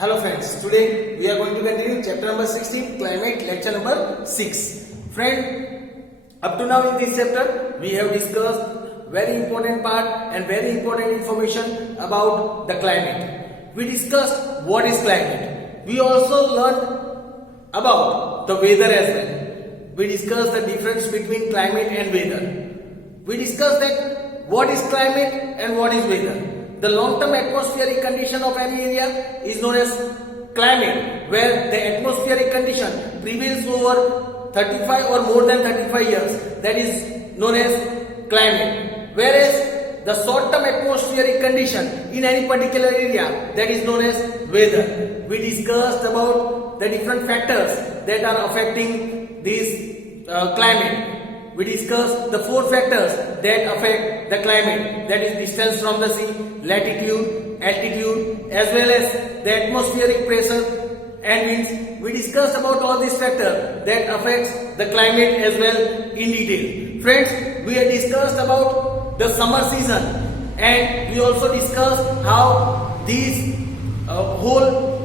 Hello friends, today we are going to continue chapter number 16, climate, lecture number 6. Friend, up to now in this chapter we have discussed very important part and very important information about the climate. We discussed what is climate. We also learned about the weather as well. We discussed the difference between climate and weather. We discussed that what is climate and what is weather. The long-term atmospheric condition of any area is known as climate, where the atmospheric condition prevails over 35 or more than 35 years. That is known as climate. Whereas the short-term atmospheric condition in any particular area, that is known as weather. We discussed about the different factors that are affecting this climate. We discussed the 4 factors that affect the climate, that is distance from the sea, latitude, altitude, as well as the atmospheric pressure and winds. We discussed about all these factors that affects the climate as well in detail. Friends, we have discussed about the summer season and we also discussed how these whole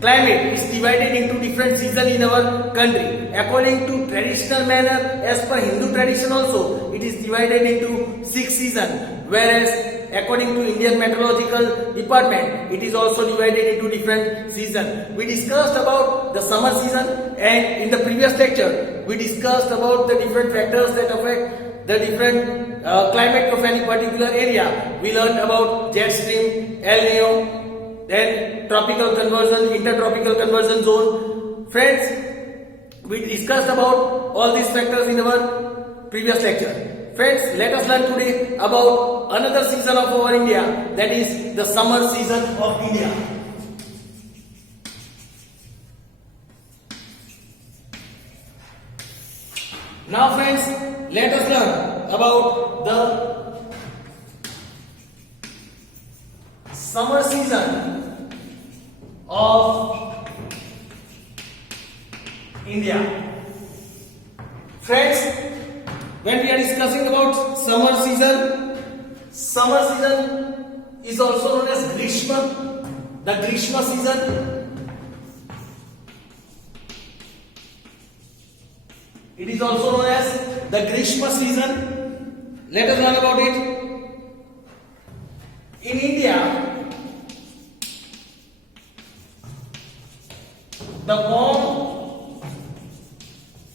climate is divided into different seasons in our country. According to traditional manner, as per Hindu tradition also, it is divided into 6 seasons. Whereas according to Indian Meteorological Department, it is also divided into different seasons. We discussed about the summer season, and in the previous lecture, we discussed about the different factors that affect the different climate of any particular area. We learned about jet stream, El Nino, then tropical conversion, intertropical conversion zone. Friends, we discussed about all these factors in our previous lecture. Friends, let us learn today about another season of our India, that is the summer season of India. Now friends, let us learn about the summer season of India. Friends, when we are discussing about summer season is also known as Grishma, the Grishma season. It is also known as the Grishma season. Let us learn about it. In India, the warm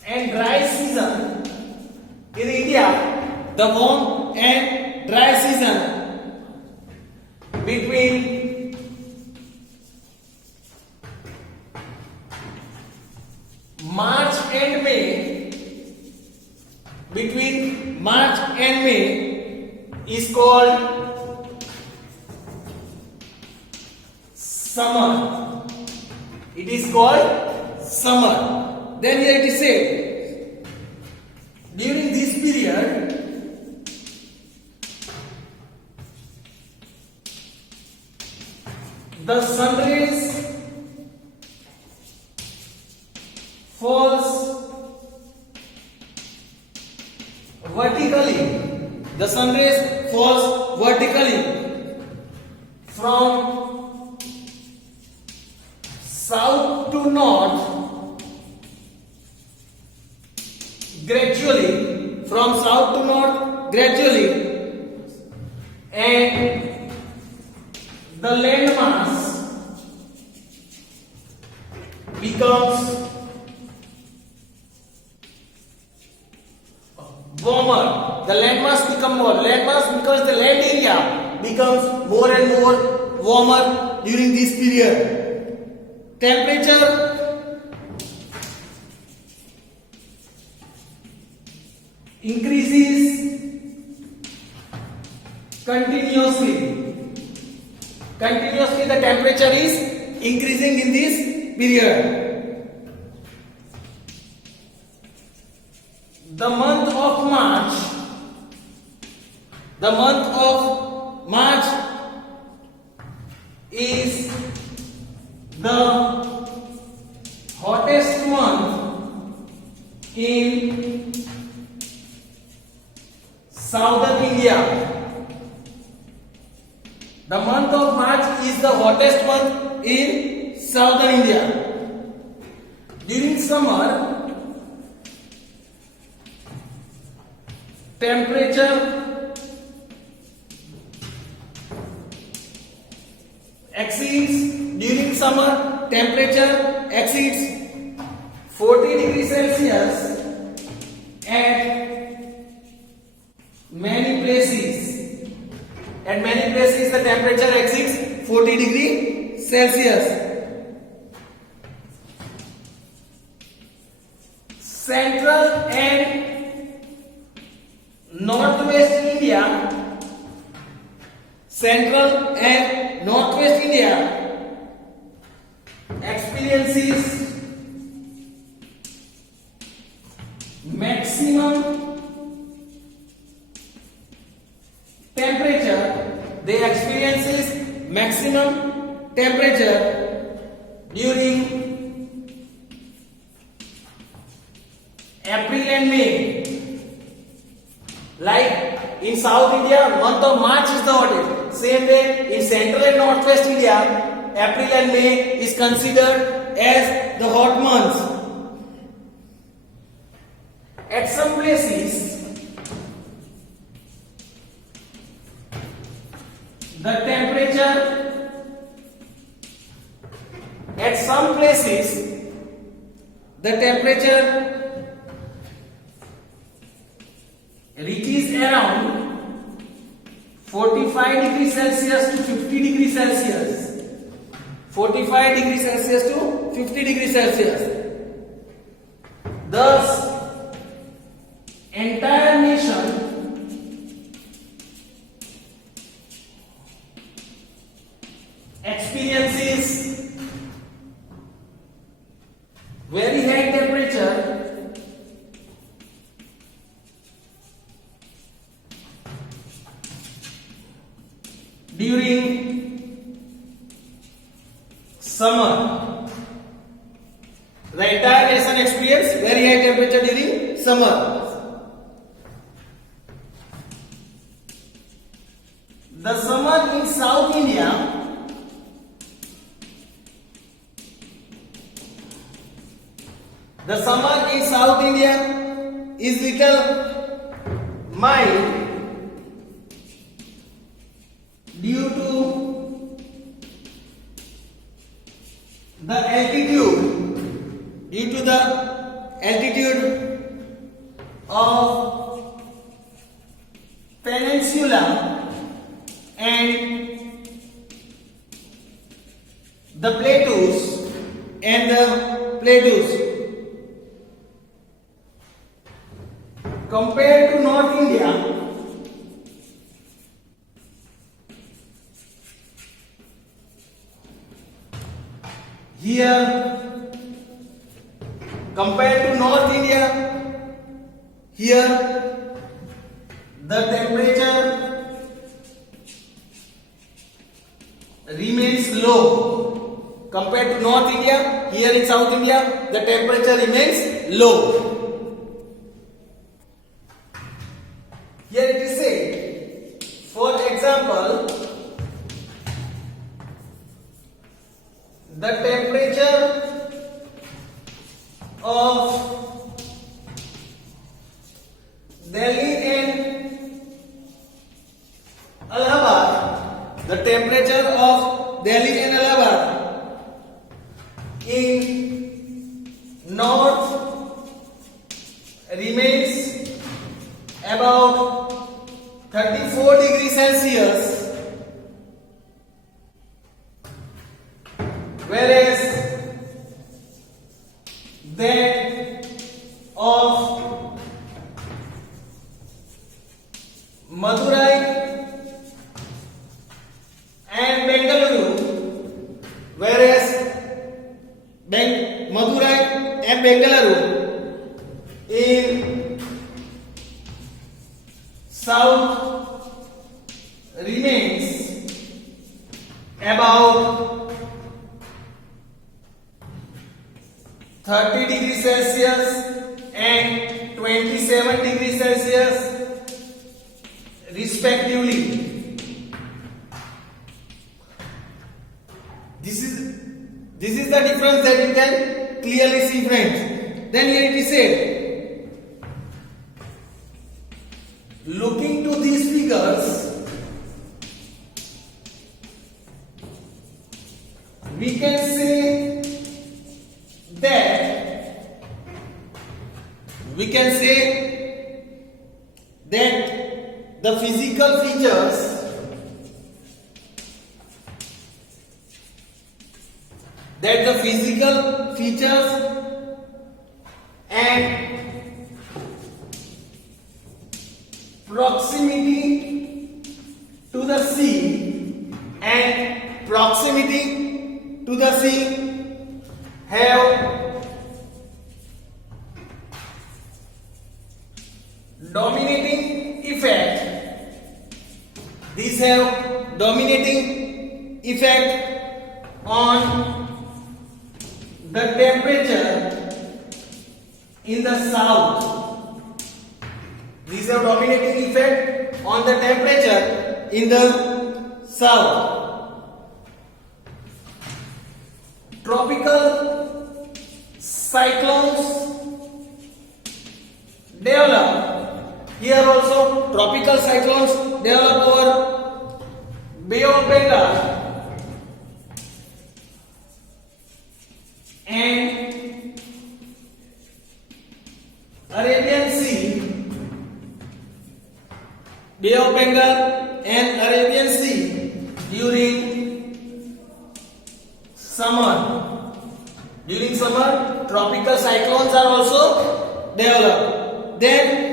and dry season in India, the warm and dry season between March and May, is called summer. It is called summer. Then here it is said, during this period, the sun rays falls vertically. The sun rays falls vertically from south to north, gradually, from south to north, gradually, and the landmass becomes warmer. The landmass becomes more. Landmass, because the land area becomes more and more warmer during this period. Temperature increases continuously. Continuously the temperature is increasing in this period. The month of March is the hottest month in southern India. The month of March is the hottest month in southern India. During summer, temperature exceeds 40 degrees Celsius at many places. At many places the temperature exceeds 40 degrees Celsius. Central and Northwest India experiences maximum temperature. During April and May. Like in South India, month of March is the hottest. Same way in Central and Northwest India, April and May is considered as the hot months. At some places, the temperature reaches around 45 degrees Celsius to 50 degrees Celsius. 45 degrees Celsius to 50 degrees Celsius. Thus, entire nation experiences very high temperature during summer. The entire nation experiences very high temperature during summer. The summer in South India is little mild due to the altitude of peninsula and the plateaus compared to North India. Here, compared to North India, here the temperature remains low. Compared to North India, here in South India, the temperature remains low. Here it is said, for example, the temperature of Delhi and Allahabad, in north remains about 34 degrees Celsius, whereas that of Madurai and Bengaluru, in south remains about 30 degrees Celsius and 27 degrees Celsius respectively. This is is the difference that you can clearly see, friends. Then here it is said, looking to these figures, we can say that the physical features and proximity to the sea have dominating effect. These have dominating effect on the temperature in the south. These have dominating effect on the temperature in the south. Tropical cyclones develop. Here also tropical cyclones develop over Bay of Bengal and Arabian Sea. Bay of Bengal and Arabian Sea during summer. During summer, tropical cyclones are also developed. Then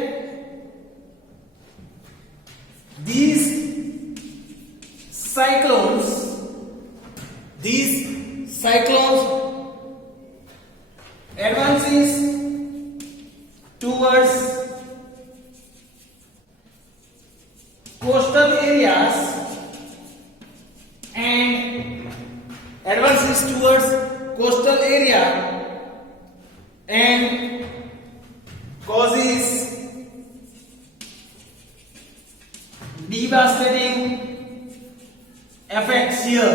these cyclones advances towards coastal areas and causes devastating effects here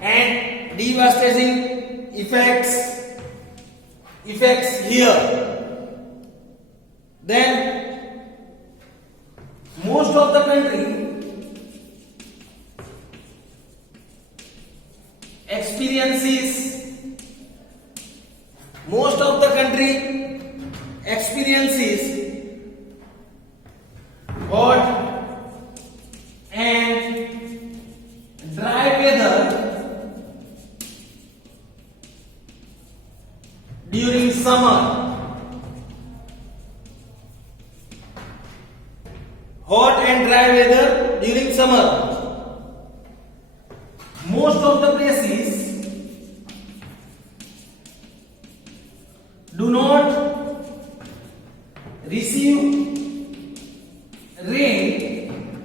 and devastating effects here. Then most of the country experiences hot and dry weather during summer. Hot and dry weather during summer. Most of the places do not receive rain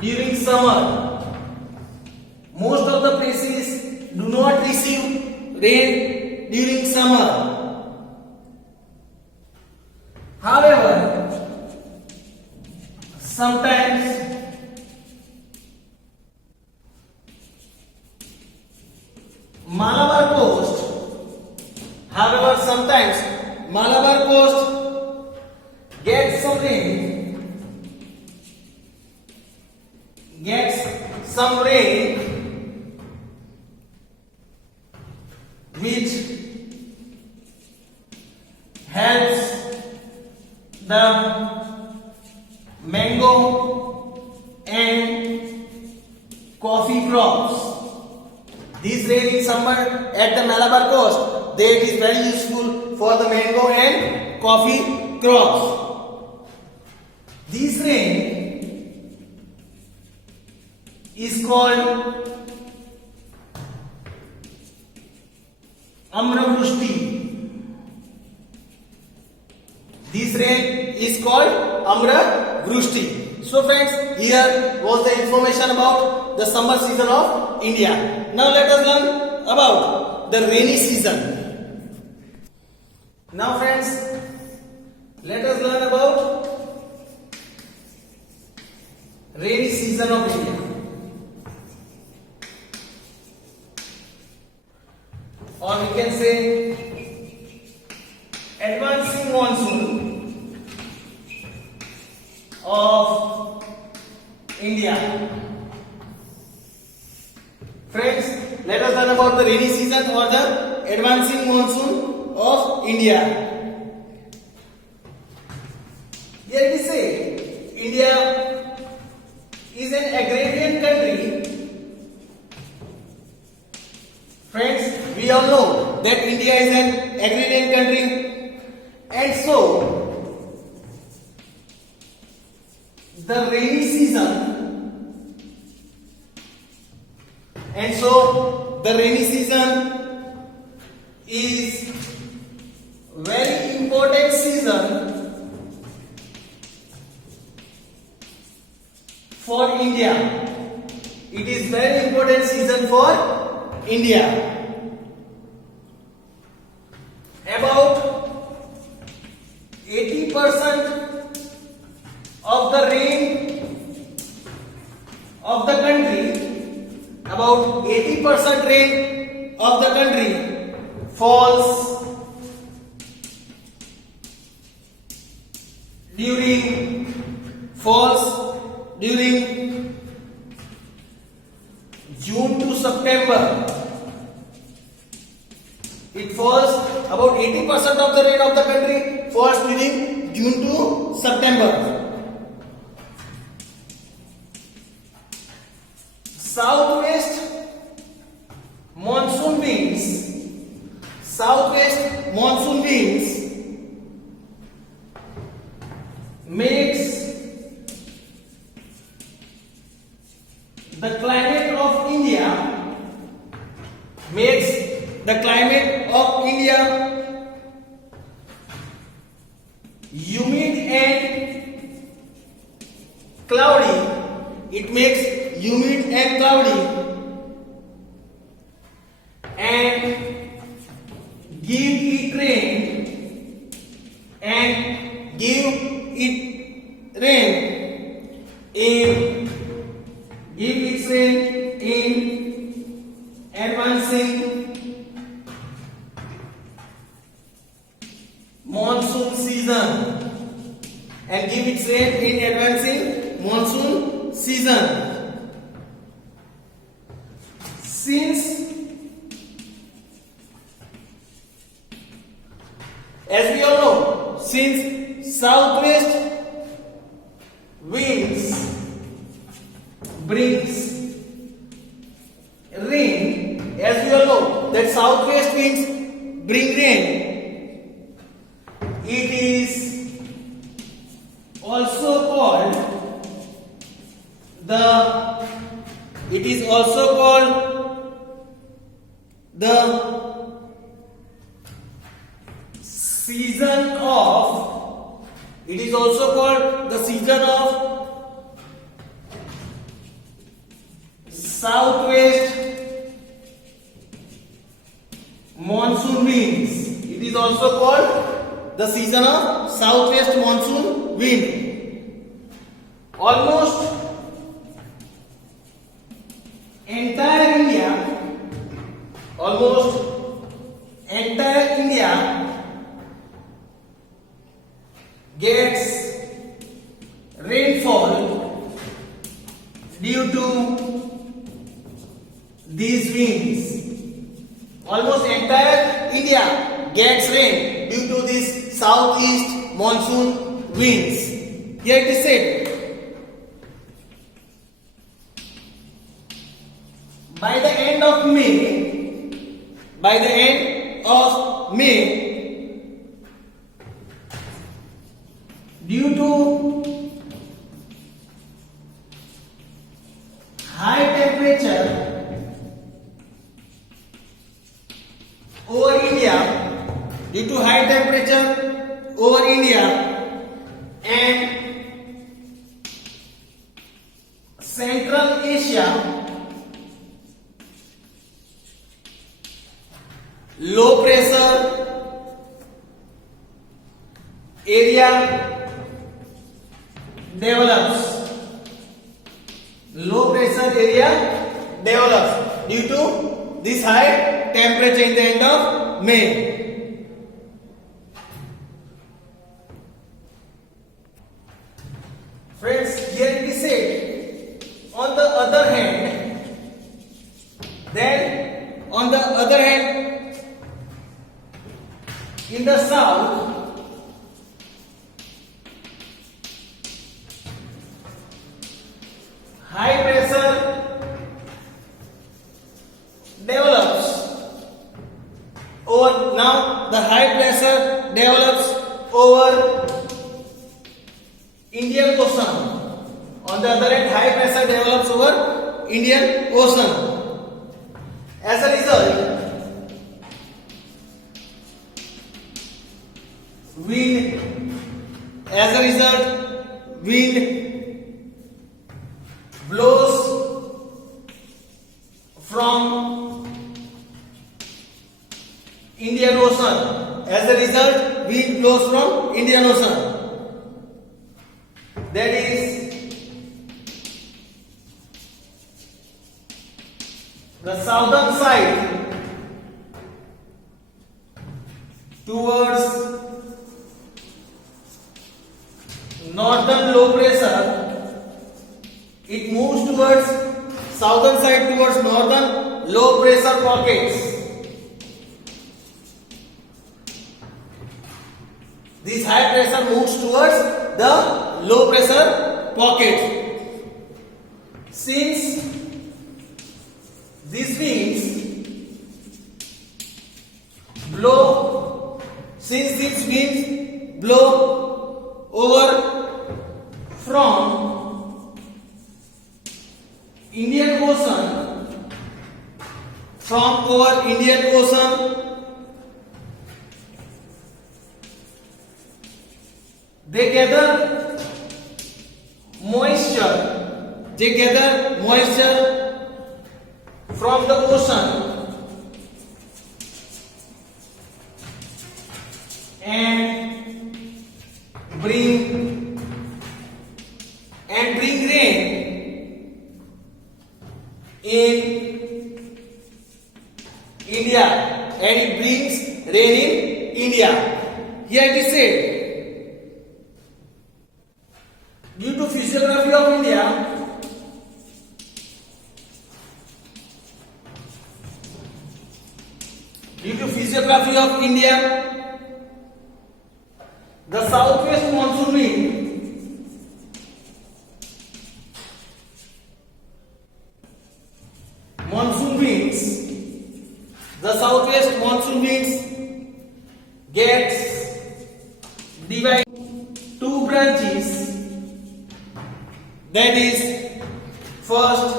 during summer. Most of the places do not receive rain during summer. However, sometimes Malabar coast gets some rain which helps the mango and coffee crops. This rain in summer at the Malabar coast, that is very useful for the mango and coffee crops. This rain is called Amravrushti. This rain is called Amravrushti. So friends, here was the information about the summer season of India. Now let us learn about the rainy season. Now friends, let us learn about rainy season of India. can say advancing monsoon of India. Friends, let us learn about the rainy season or the advancing monsoon of India. Here we say India is an agrarian country. Friends, we all know that India is an agrarian country, and so the rainy season is very important season for India. It is very important season for India. About 80% of the rain of the country, about 80% rain of the country falls during June to September. It falls about 80% of the rain of the country falls during June to September. Southwest monsoon winds makes the climate of India humid and cloudy. It makes humid and cloudy and give it rain in advancing monsoon season since, as we all know, since southwest winds brings rain, as we all know that southwest winds bring rain, it is also called the season of southwest monsoon winds. It is also called the season of southwest monsoon wind. Almost entire India gets rainfall due to these winds. Almost entire India gets rain due to these southeast monsoon winds. Here it is said, by the end of May, due to high temperature over India and Central Asia, low pressure area develops. Due to this high temperature in the end of May. Friends, here it is said, on the other hand, in the south, high pressure develops over, now the high pressure develops over Indian Ocean. On the other hand, high pressure develops over Indian Ocean. As a result, wind blows from Indian Ocean. As a result, wind blows from Indian Ocean. That is, the southern side towards northern low pressure, it moves towards southern side towards northern low pressure pockets. This high pressure moves towards the low pressure pocket. Since these winds blow over from Indian Ocean, they gather moisture from the ocean and bring rain in India, and it brings rain in India. Here it is said, due to physiography of India, the southwest monsoon winds gets divided into two branches. That is, first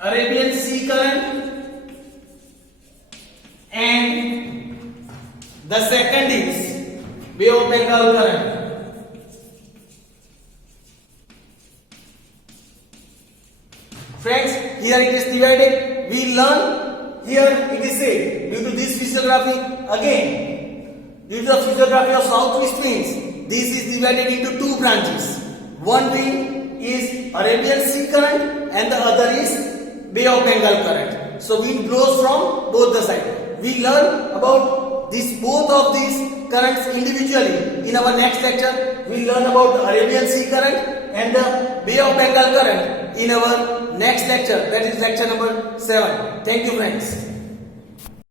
Arabian Sea current, and the second is Bay of Bengal current. Friends, here it is divided. We learn, here it is said, due to this physiography, again, due to the physiography of southwest winds, this is divided into two branches. One wind is Arabian Sea current and the other is Bay of Bengal current. So wind blows from both the sides. We learn about both of these currents individually. In our next lecture, we learn about the Arabian Sea current and the Bay of Bengal current in our next lecture, that is lecture number 7. Thank you, friends.